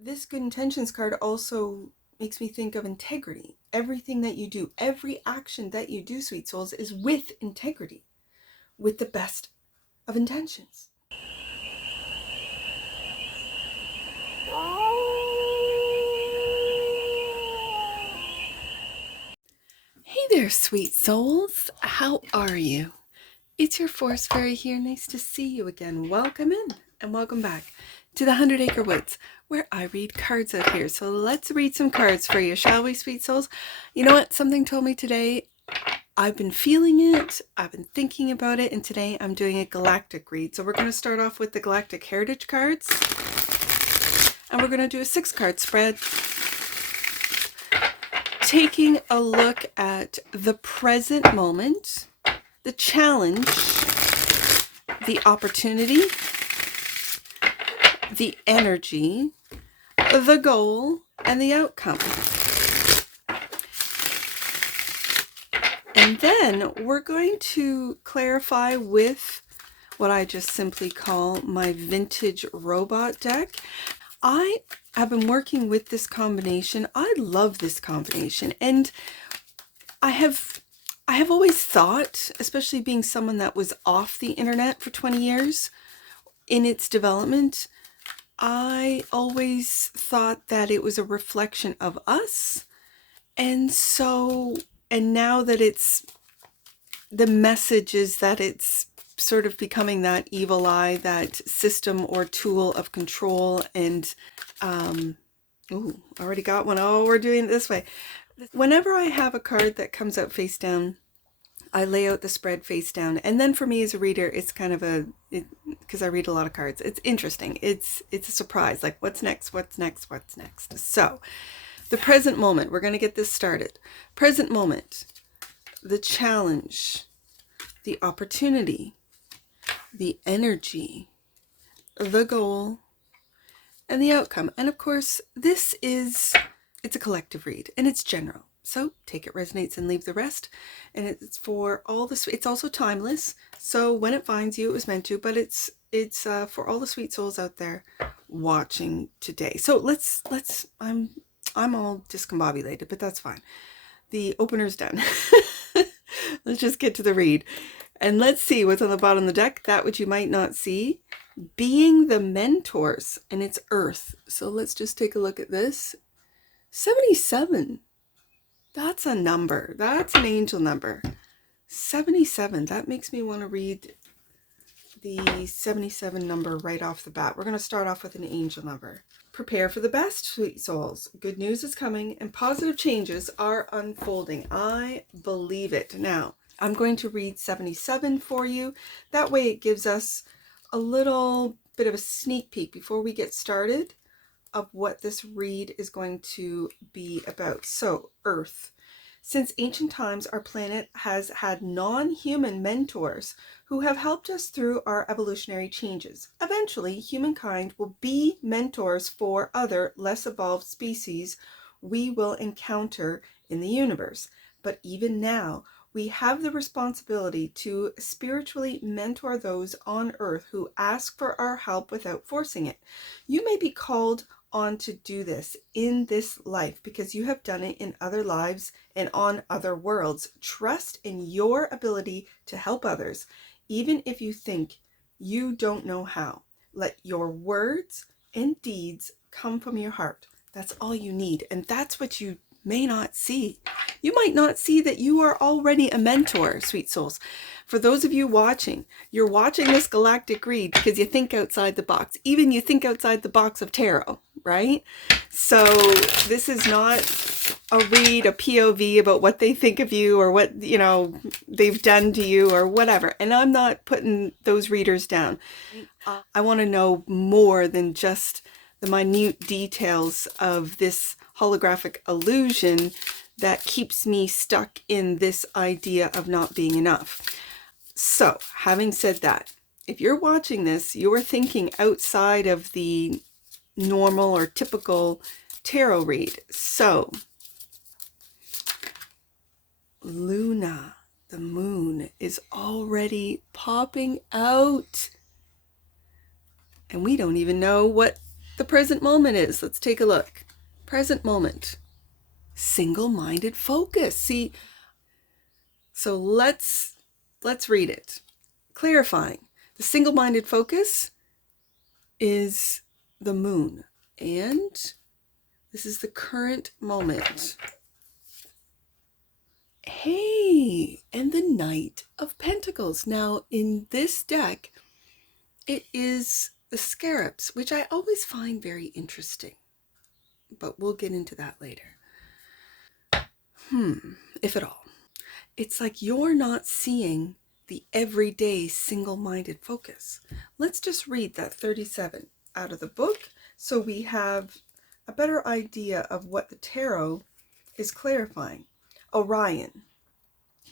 this good intentions card also makes me think of integrity. Everything that you do, every action that you do, sweet souls, is with integrity, with the best of intentions. Hey there, sweet souls. How are you? It's your Force Fairy here. Nice to see you again. Welcome in and welcome back to the 100 Acre Woods, where I read cards out here. So let's read some cards for you, shall we, sweet souls? You know what? Something told me today. I've been feeling it. I've been thinking about it. And today I'm doing a galactic read. So we're going to start off with the Galactic Heritage cards. And we're going to do a 6-card spread, taking a look at the present moment, the challenge, the opportunity, the energy, the goal, and the outcome. And then we're going to clarify with what I just simply call my vintage robot deck. I have been working with this combination. I love this combination, and I have always thought, especially being someone that was off the internet for 20 years in its development, I always thought that it was a reflection of us. And now that it's, the message is that it's sort of becoming that evil eye, that system or tool of control. And already got one. Oh, we're doing it this way. Whenever I have a card that comes out face down, I lay out the spread face down. And then for me as a reader, it's kind of because I read a lot of cards, it's interesting. It's a surprise, like what's next, what's next, what's next. So the present moment, we're going to get this started. Present moment, the challenge, the opportunity, the energy, the goal, and the outcome. And of course, it's a collective read and it's general. So take it resonates and leave the rest. And it's for all it's also timeless. So when it finds you, it was meant to, but it's for all the sweet souls out there watching today. So I'm all discombobulated, but that's fine. The opener's done. Let's just get to the read. And let's see what's on the bottom of the deck, that which you might not see. Being the mentors, and it's Earth. So let's just take a look at this. 77. That's a number. That's an angel number. 77. That makes me want to read the 77 number right off the bat. We're going to start off with an angel number. Prepare for the best, sweet souls. Good news is coming and positive changes are unfolding. I believe it. Now, I'm going to read 77 for you. That way it gives us a little bit of a sneak peek before we get started of what this read is going to be about. So, Earth. Since ancient times, our planet has had non-human mentors who have helped us through our evolutionary changes. Eventually, humankind will be mentors for other less evolved species we will encounter in the universe. But even now, we have the responsibility to spiritually mentor those on Earth who ask for our help without forcing it. You may be called on to do this in this life because you have done it in other lives and on other worlds. Trust in your ability to help others, even if you think you don't know how. Let your words and deeds come from your heart. That's all you need, and that's what you may not see. You might not see that you are already a mentor, sweet souls. For those of you watching, you're watching this galactic read because you think outside the box. Even you think outside the box of tarot, right? So this is not a read, a POV about what they think of you or what, they've done to you or whatever. And I'm not putting those readers down. I want to know more than just the minute details of this holographic illusion that keeps me stuck in this idea of not being enough. So, having said that, if you're watching this, you're thinking outside of the normal or typical tarot read. So, Luna, the moon, is already popping out. And we don't even know what the present moment is. Let's take a look. Present moment. Single-minded focus. See, so let's read it. Clarifying. The single-minded focus is the moon, and this is the current moment. Hey, and the Knight of Pentacles. Now, in this deck, it is the scarabs, which I always find very interesting, but we'll get into that later. If at all. It's like you're not seeing the everyday single-minded focus. Let's just read that 37 out of the book so we have a better idea of what the tarot is clarifying. Orion,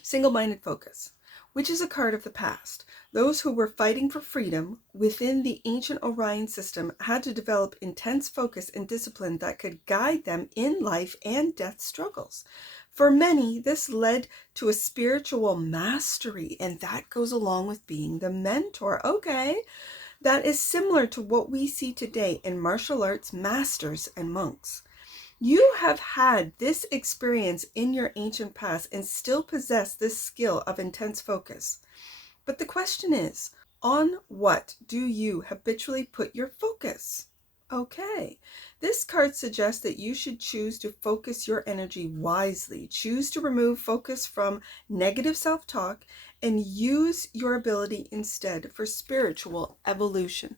single-minded focus, which is a card of the past. Those who were fighting for freedom within the ancient Orion system had to develop intense focus and discipline that could guide them in life and death struggles. For many, this led to a spiritual mastery, and that goes along with being the mentor. Okay, that is similar to what we see today in martial arts masters and monks. You have had this experience in your ancient past and still possess this skill of intense focus. But the question is, on what do you habitually put your focus? Okay, this card suggests that you should choose to focus your energy wisely. Choose to remove focus from negative self-talk and use your ability instead for spiritual evolution.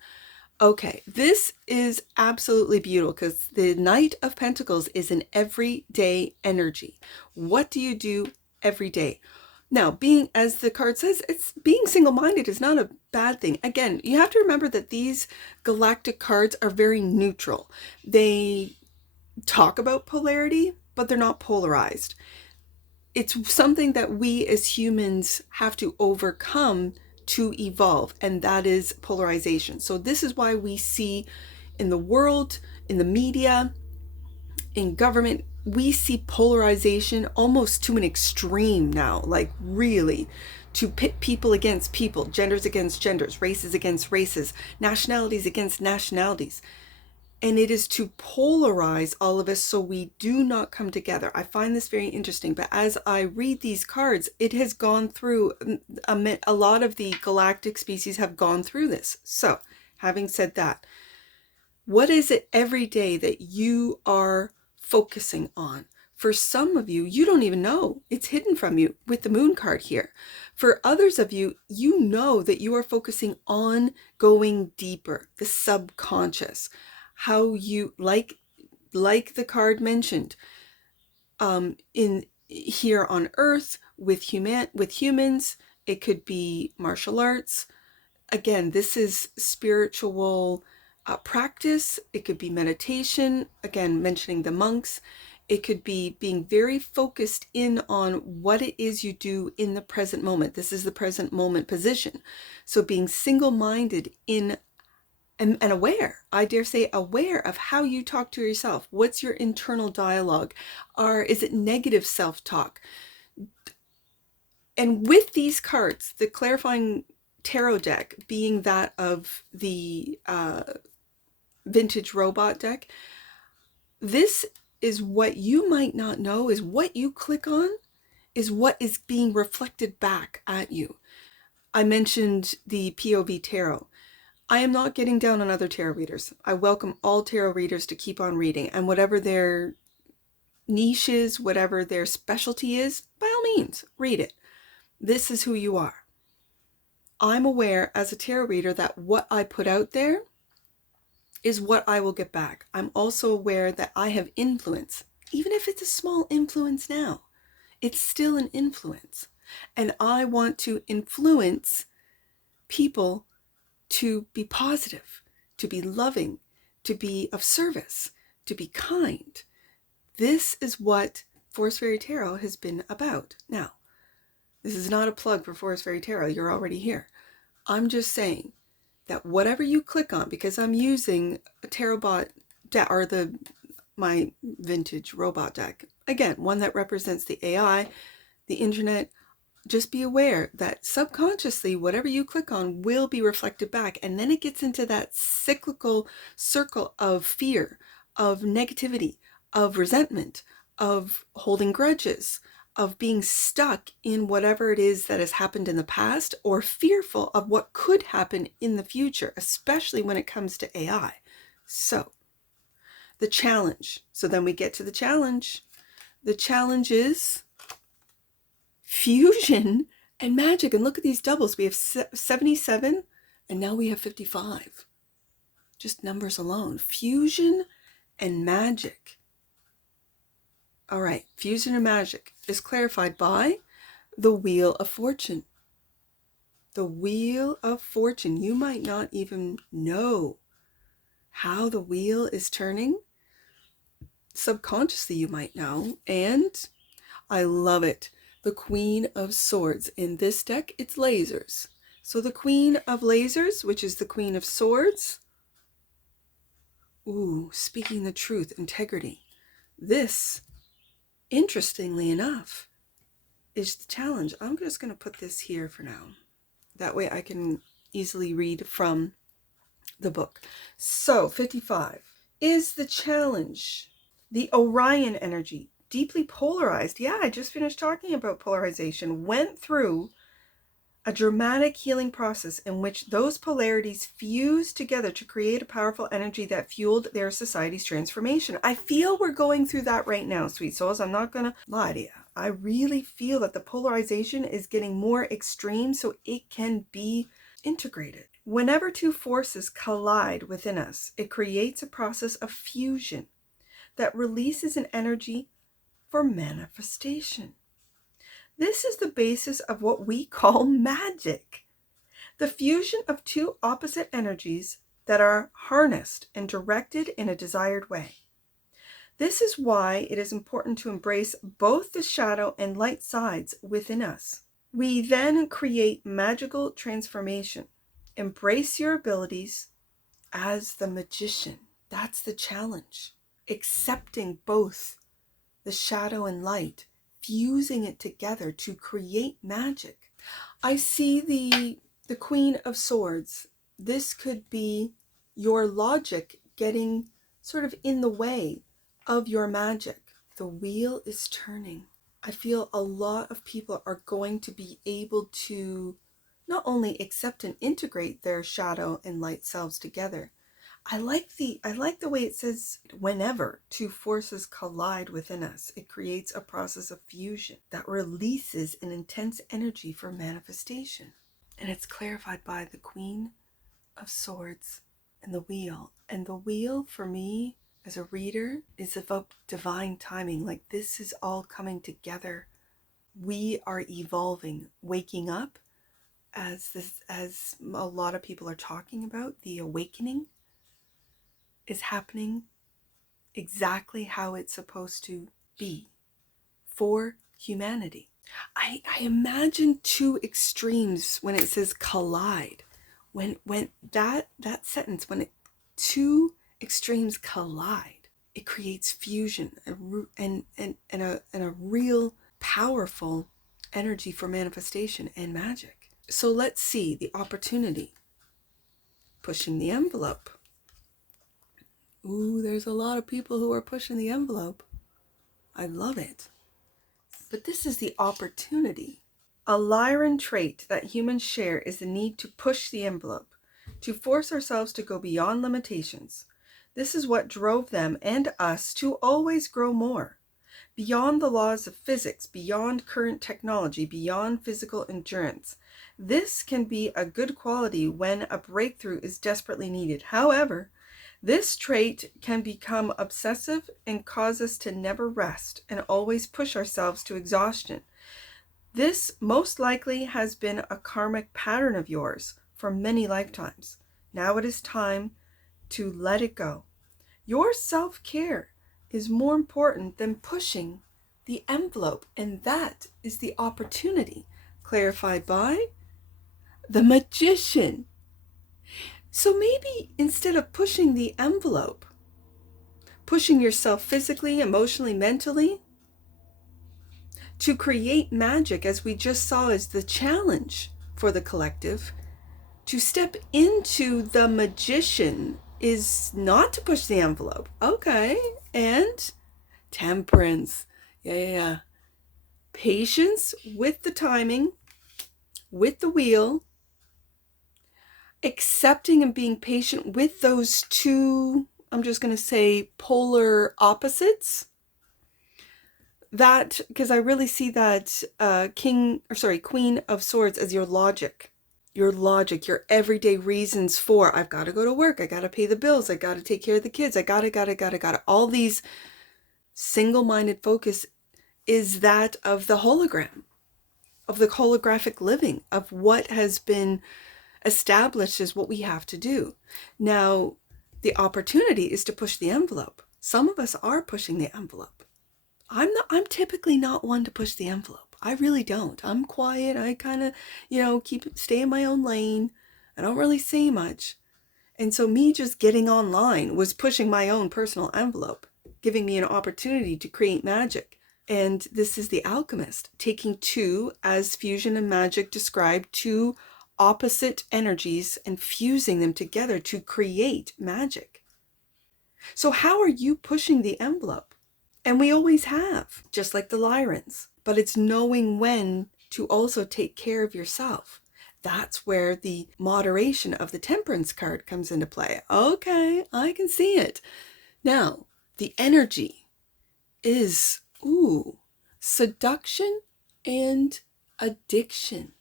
Okay, this is absolutely beautiful because the Knight of Pentacles is an everyday energy. What do you do every day? Now, being, as the card says, it's being single-minded is not a bad thing. Again, you have to remember that these galactic cards are very neutral. They talk about polarity, but they're not polarized. It's something that we as humans have to overcome to evolve, and that is polarization. So this is why we see in the world, in the media, in government, we see polarization almost to an extreme now, like really, to pit people against people, genders against genders, races against races, nationalities against nationalities. And it is to polarize all of us so we do not come together. I find this very interesting, but as I read these cards, it has gone through, a lot of the galactic species have gone through this. So, having said that, what is it every day that you are focusing on? For some of you, you don't even know. It's hidden from you with the moon card here. For others of you, you know that you are focusing on going deeper, the subconscious. How you, like the card mentioned, in here on Earth with humans, it could be martial arts. Again, this is spiritual practice. It could be meditation. Again, mentioning the monks. It could be being very focused in on what it is you do in the present moment. This is the present moment position. So being single-minded in and aware, I dare say aware of how you talk to yourself. What's your internal dialogue? Is it negative self-talk? And with these cards, the clarifying tarot deck being that of the vintage robot deck, this is what you might not know is what you click on is what is being reflected back at you. I mentioned the POV tarot. I am not getting down on other tarot readers. I welcome all tarot readers to keep on reading, and whatever their niche is, whatever their specialty is, by all means, read it. This is who you are. I'm aware as a tarot reader that what I put out there is what I will get back. I'm also aware that I have influence. Even if it's a small influence now, it's still an influence. And I want to influence people to be positive, to be loving, to be of service, to be kind. This is what Forest Fairy Tarot has been about. Now, this is not a plug for Forest Fairy Tarot. You're already here. I'm just saying that whatever you click on, because I'm using a tarot bot deck, or my vintage robot deck, again, one that represents the AI, the internet. just be aware that subconsciously, whatever you click on will be reflected back. And then it gets into that cyclical circle of fear, of negativity, of resentment, of holding grudges, of being stuck in whatever it is that has happened in the past, or fearful of what could happen in the future, especially when it comes to AI. So the challenge. So then we get to the challenge. The challenge is fusion and magic. And look at these doubles. We have 77 and now we have 55. Just numbers alone. Fusion and magic. All right. Fusion and magic is clarified by the Wheel of Fortune. The Wheel of Fortune. You might not even know how the wheel is turning. Subconsciously, you might know. And I love it. The Queen of Swords. In this deck, it's lasers. So the Queen of Lasers, which is the Queen of Swords. Ooh, speaking the truth, integrity. This, interestingly enough, is the challenge. I'm just going to put this here for now. That way I can easily read from the book. So 55 is the challenge. The Orion energy. Deeply polarized. Yeah, I just finished talking about polarization. Went through a dramatic healing process in which those polarities fused together to create a powerful energy that fueled their society's transformation. I feel we're going through that right now, sweet souls. I'm not going to lie to you. I really feel that the polarization is getting more extreme so it can be integrated. Whenever two forces collide within us, it creates a process of fusion that releases an energy for manifestation. This is the basis of what we call magic. The fusion of two opposite energies that are harnessed and directed in a desired way. This is why it is important to embrace both the shadow and light sides within us. We then create magical transformation. Embrace your abilities as the magician. That's the challenge. Accepting both the shadow and light, fusing it together to create magic. I see the Queen of Swords. This could be your logic getting sort of in the way of your magic. The wheel is turning. I feel a lot of people are going to be able to not only accept and integrate their shadow and light selves together. I like the way it says whenever two forces collide within us, it creates a process of fusion that releases an intense energy for manifestation. And it's clarified by the Queen of Swords and the wheel. And the wheel for me as a reader is about divine timing. Like this is all coming together. We are evolving, waking up as a lot of people are talking about, the awakening is happening exactly how it's supposed to be for humanity. I imagine two extremes when it says collide. When that sentence, when two extremes collide, it creates fusion and a real powerful energy for manifestation and magic. So let's see the opportunity. Pushing the envelope. Ooh, there's a lot of people who are pushing the envelope. I love it. But this is the opportunity. A Lyran trait that humans share is the need to push the envelope, to force ourselves to go beyond limitations. This is what drove them and us to always grow more. Beyond the laws of physics, beyond current technology, beyond physical endurance. This can be a good quality when a breakthrough is desperately needed. However, this trait can become obsessive and cause us to never rest and always push ourselves to exhaustion. This most likely has been a karmic pattern of yours for many lifetimes. Now it is time to let it go. Your self-care is more important than pushing the envelope, and that is the opportunity, clarified by the Magician. So maybe instead of pushing the envelope, pushing yourself physically, emotionally, mentally, to create magic, as we just saw as the challenge for the collective. To step into the magician is not to push the envelope. Okay. And temperance. Yeah. Patience with the timing, with the wheel, accepting and being patient with those two, I'm just going to say, polar opposites. That, because I really see that Queen of Swords as your logic, your everyday reasons for, I've got to go to work, I got to pay the bills, I got to take care of the kids, I got to. All these single-minded focus is that of the hologram, of the holographic living, of what has been established as what we have to do. Now, the opportunity is to push the envelope. Some of us are pushing the envelope. I'm typically not one to push the envelope. I really don't. I'm quiet. I kind of, stay in my own lane. I don't really say much. And so me just getting online was pushing my own personal envelope, giving me an opportunity to create magic. And this is the alchemist, taking two, as fusion and magic describe, two opposite energies and fusing them together to create magic. So how are you pushing the envelope? And we always have, just like the Lyrans. But it's knowing when to also take care of yourself. That's where the moderation of the Temperance card comes into play. Okay, I can see it. Now, the energy is, seduction and addiction.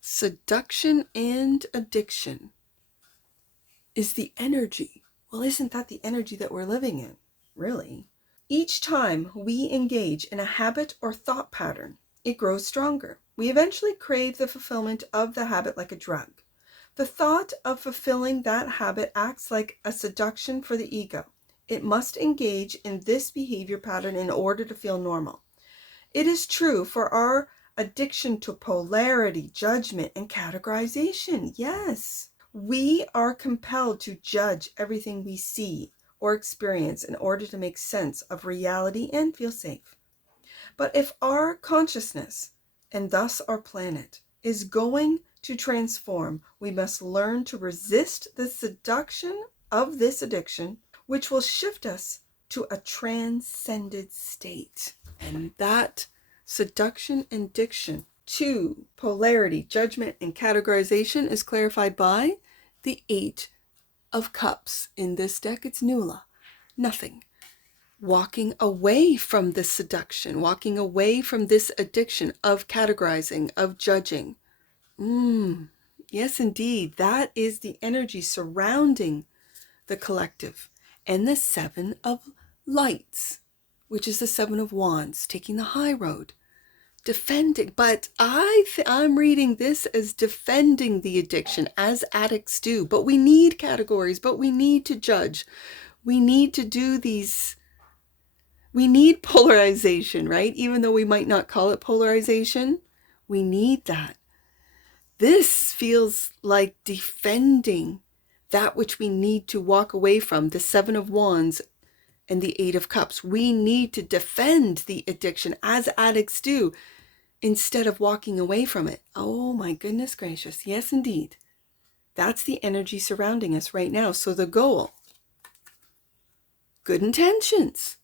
Seduction and addiction is the energy. Well, isn't that the energy that we're living in? Really? Each time we engage in a habit or thought pattern, it grows stronger. We eventually crave the fulfillment of the habit like a drug. The thought of fulfilling that habit acts like a seduction for the ego. It must engage in this behavior pattern in order to feel normal. It is true for our addiction to polarity, judgment, and categorization. Yes, we are compelled to judge everything we see or experience in order to make sense of reality and feel safe. But if our consciousness, and thus our planet, is going to transform, we must learn to resist the seduction of this addiction, which will shift us to a transcended state. And that seduction and addiction to polarity, judgment, and categorization is clarified by the Eight of Cups. In this deck, it's Nulla, nothing. Walking away from this seduction, walking away from this addiction of categorizing, of judging. Yes, indeed, that is the energy surrounding the collective. And the Seven of Lights, which is the Seven of Wands, taking the high road, defending. But I'm reading this as defending the addiction, as addicts do. But we need categories, but we need to judge. We need to do these. We need polarization, right? Even though we might not call it polarization, we need that. This feels like defending that which we need to walk away from, the Seven of Wands and the Eight of Cups. We need to defend the addiction as addicts do instead of walking away from it. Oh my goodness gracious. Yes, indeed. That's the energy surrounding us right now. So the goal, good intentions.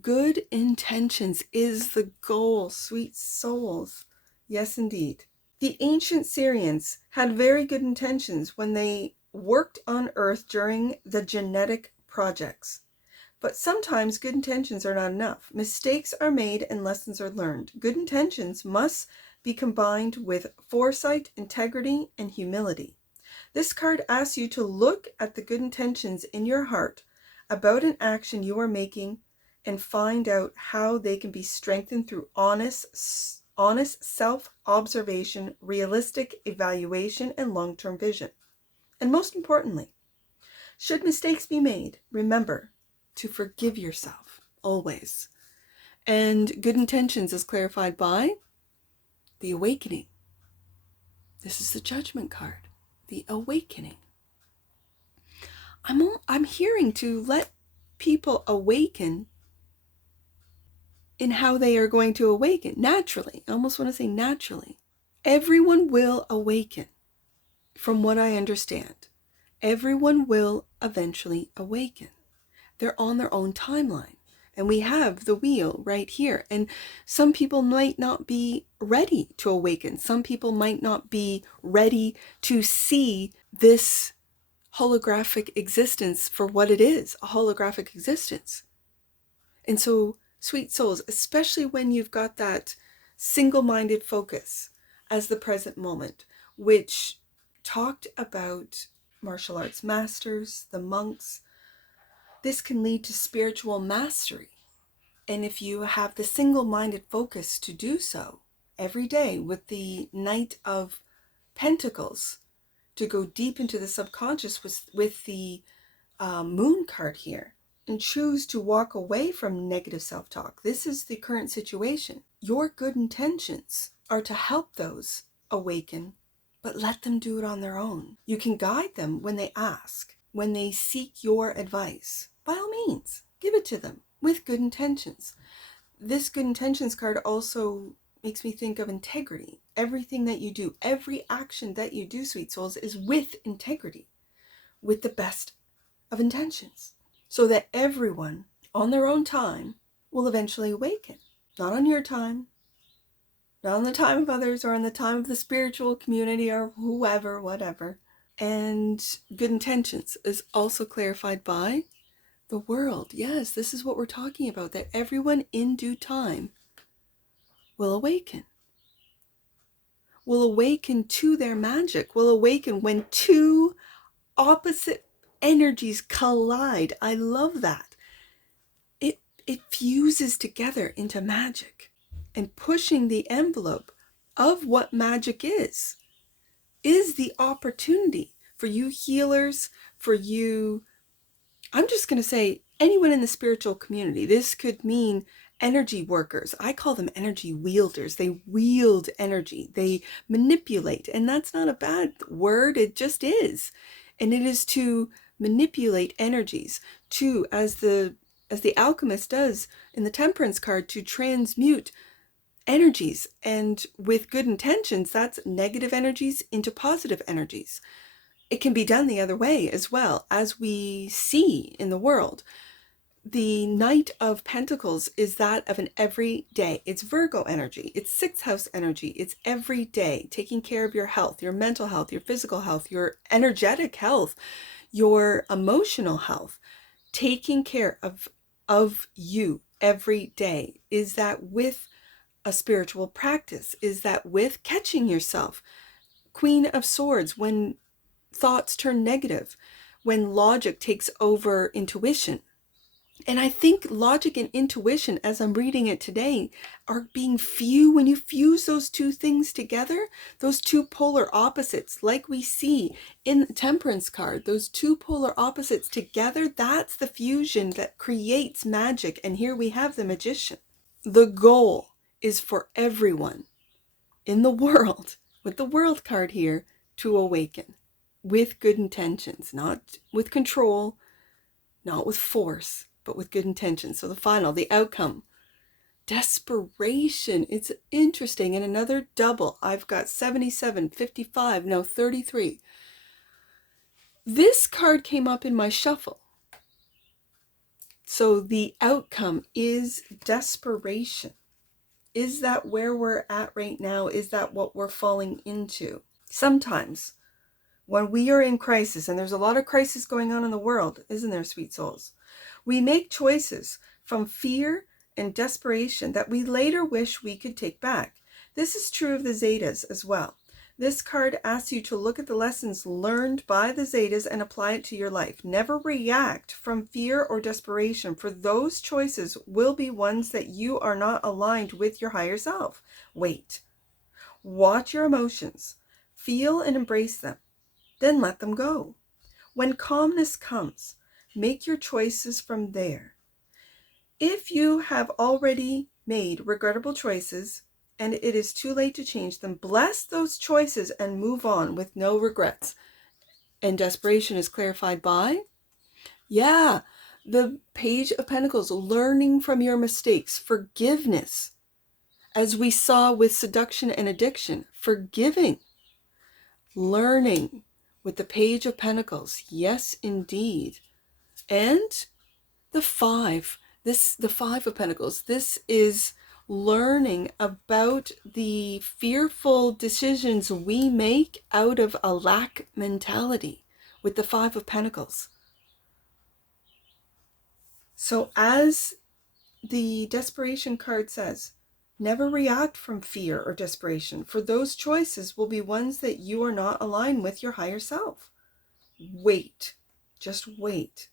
Good intentions is the goal, sweet souls. Yes, indeed. The ancient Syrians had very good intentions when they worked on Earth during the genetic projects. But sometimes good intentions are not enough. Mistakes are made and lessons are learned. Good intentions must be combined with foresight, integrity, and humility. This card asks you to look at the good intentions in your heart about an action you are making and find out how they can be strengthened through honest self-observation, realistic evaluation, and long-term vision. And most importantly, should mistakes be made, remember to forgive yourself always. And good intentions is clarified by the awakening. This is the Judgment card, the awakening. I'm hearing to let people awaken in how they are going to awaken naturally. I almost want to say naturally. Everyone will awaken, from what I understand. Everyone will eventually awaken. They're on their own timeline. And we have the wheel right here. And some people might not be ready to awaken. Some people might not be ready to see this holographic existence for what it is, a holographic existence. And so, sweet souls, especially when you've got that single-minded focus as the present moment, which talked about martial arts masters, the monks, this can lead to spiritual mastery. And if you have the single-minded focus to do so every day with the Knight of Pentacles, to go deep into the subconscious with the Moon card here, and choose to walk away from negative self-talk. This is the current situation. Your good intentions are to help those awaken, but let them do it on their own. You can guide them when they ask, when they seek your advice. By all means, give it to them with good intentions. This good intentions card also makes me think of integrity. Everything that you do, every action that you do, sweet souls, is with integrity, with the best of intentions, so that everyone on their own time will eventually awaken. Not on your time, not on the time of others, or on the time of the spiritual community, or whoever, whatever. And good intentions is also clarified by the world. Yes, this is what we're talking about, that everyone in due time will awaken. Will awaken to their magic. Will awaken when two opposite energies collide. I love that. It fuses together into magic, and pushing the envelope of what magic is the opportunity for you healers, for you, I'm just going to say anyone in the spiritual community. This could mean energy workers. I call them energy wielders. They wield energy. They manipulate. And that's not a bad word. It just is. And it is to manipulate energies, to, as the alchemist does in the Temperance card, to transmute energies. And with good intentions, that's negative energies into positive energies. It can be done the other way as well, as we see in the world. The Knight of Pentacles is that of an everyday. It's Virgo energy. It's sixth house energy. It's every day, taking care of your health, your mental health, your physical health, your energetic health, your emotional health, taking care of you every day. Is that with a spiritual practice? Is that with catching yourself? Queen of Swords, when thoughts turn negative, when logic takes over intuition. And I think logic and intuition, as I'm reading it today, are being fused. When you fuse those two things together, those two polar opposites, like we see in the Temperance card, those two polar opposites together, that's the fusion that creates magic. And here we have the magician. The goal is for everyone in the world, with the World card here, to awaken with good intentions, not with control, not with force, but with good intentions. So the outcome, desperation. It's interesting. And another double. I've got 77, 55, now 33. This card came up in my shuffle. So the outcome is desperation. Is that where we're at right now? Is that what we're falling into? Sometimes when we are in crisis, and there's a lot of crisis going on in the world, isn't there, sweet souls? We make choices from fear and desperation that we later wish we could take back. This is true of the Zetas as well. This card asks you to look at the lessons learned by the Zetas and apply it to your life. Never react from fear or desperation, for those choices will be ones that you are not aligned with your higher self. Wait. Watch your emotions. Feel and embrace them. Then let them go. When calmness comes, make your choices from there. If you have already made regrettable choices and it is too late to change them, bless those choices and move on with no regrets. And desperation is clarified by, The Page of Pentacles, learning from your mistakes, forgiveness. As we saw with seduction and addiction, forgiving, learning with the Page of Pentacles. Yes, indeed. And the Five of Pentacles. This is learning about the fearful decisions we make out of a lack mentality with the Five of Pentacles. So as the desperation card says, never react from fear or desperation, for those choices will be ones that you are not aligned with your higher self. Wait. Just wait.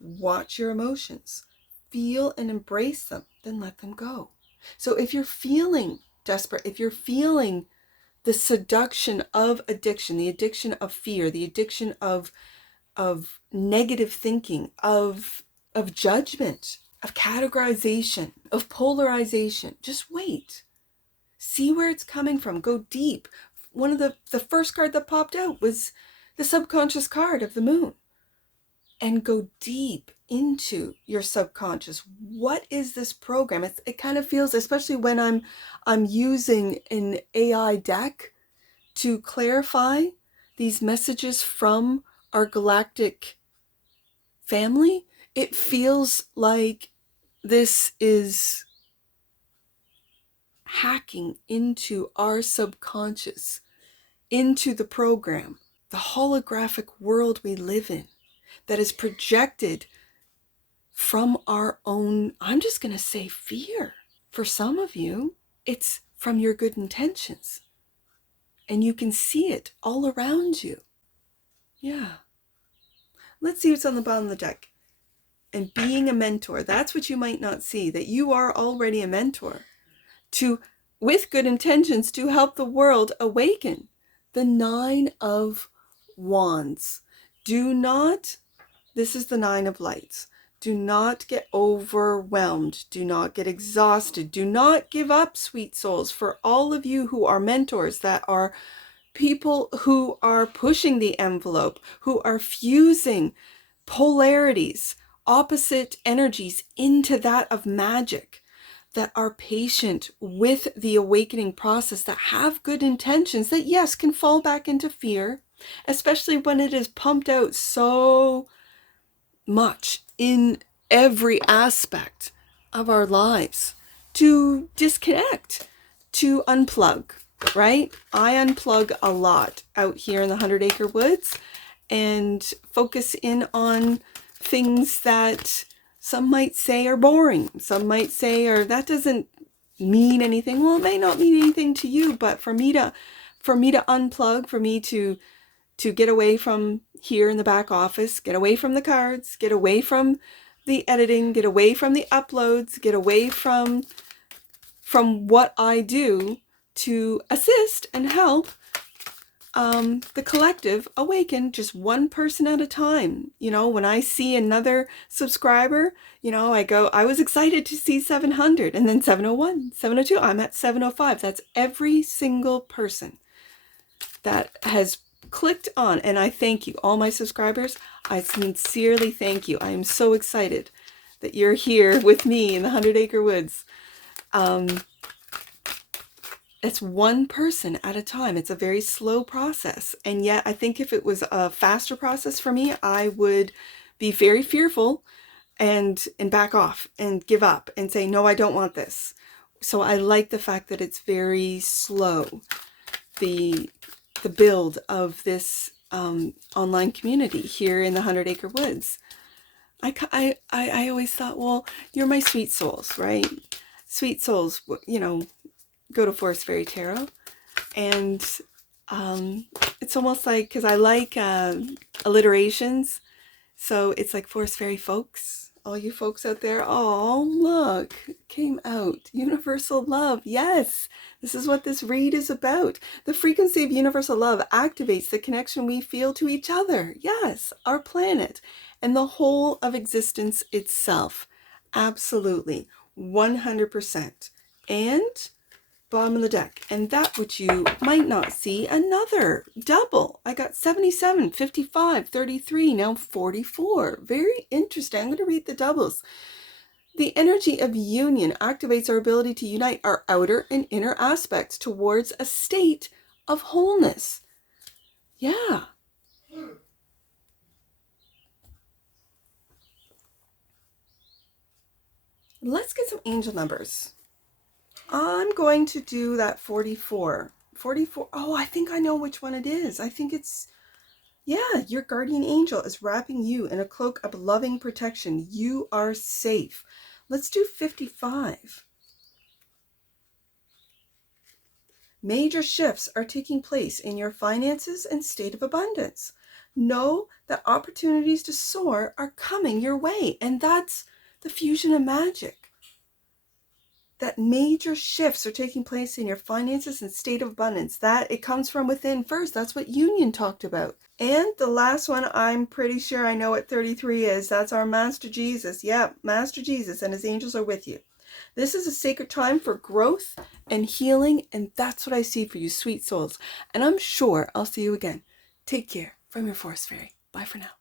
Watch your emotions. Feel and embrace them, then let them go. So if you're feeling desperate, if you're feeling the seduction of addiction, the addiction of fear, the addiction of negative thinking, of judgment, of categorization, of polarization, just wait. See where it's coming from. Go deep. One of the first card that popped out was the subconscious card of the moon. And go deep into your subconscious. What is this program? It kind of feels, especially when I'm using an AI deck to clarify these messages from our galactic family, it feels like this is hacking into our subconscious, into the program, the holographic world we live in that is projected from our own, I'm just going to say, fear. For some of you, it's from your good intentions. And you can see it all around you. Yeah. Let's see what's on the bottom of the deck. And being a mentor, that's what you might not see, that you are already a mentor with good intentions to help the world awaken. The Nine of Wands. This is the Nine of Lights. Do not get overwhelmed. Do not get exhausted. Do not give up, sweet souls. For all of you who are mentors, that are people who are pushing the envelope, who are fusing polarities, opposite energies into that of magic, that are patient with the awakening process, that have good intentions, that yes, can fall back into fear, especially when it is pumped out so much in every aspect of our lives, to disconnect, to unplug, right? I unplug a lot out here in the 100-acre woods and focus in on things that some might say are boring. Some might say, or that doesn't mean anything. Well, it may not mean anything to you, but for me to unplug, for me to get away from here in the back office, get away from the cards, get away from the editing, get away from the uploads, get away from what I do to assist and help the collective awaken, just one person at a time. You know, when I see another subscriber, you know, I was excited to see 700, and then 701, 702, I'm at 705. That's every single person that has clicked on, and I thank you, all my subscribers. I sincerely thank you. I am so excited that you're here with me in the 100-acre woods. It's one person at a time. It's a very slow process, and yet I think if it was a faster process for me, I would be very fearful and back off and give up and say, no, I don't want this. So I like the fact that it's very slow, the build of this online community here in the 100-acre woods. I always thought, well, you're my sweet souls, right? Sweet souls, you know, go to Forest Fairy Tarot. And it's almost like, because I like alliterations, so it's like Forest Fairy folks. All you folks out there, oh, look, it came out. Universal love. Yes, this is what this read is about. The frequency of universal love activates the connection we feel to each other. Yes, our planet and the whole of existence itself. Absolutely, 100%. And bottom of the deck. And that which you might not see, another double. I got 77, 55, 33, now 44. Very interesting. I'm going to read the doubles. The energy of union activates our ability to unite our outer and inner aspects towards a state of wholeness. Yeah. Let's get some angel numbers. I'm going to do that 44. 44. Oh, I think I know which one it is. I think it's, yeah, your guardian angel is wrapping you in a cloak of loving protection. You are safe. Let's do 55. Major shifts are taking place in your finances and state of abundance. Know that opportunities to soar are coming your way. And that's the fusion of magic. That major shifts are taking place in your finances and state of abundance. That it comes from within first. That's what union talked about. And the last one, I'm pretty sure I know what 33 is. That's our Master Jesus. Yeah, Master Jesus and his angels are with you. This is a sacred time for growth and healing, and that's what I see for you, sweet souls. And I'm sure I'll see you again. Take care from your Forest Fairy. Bye for now.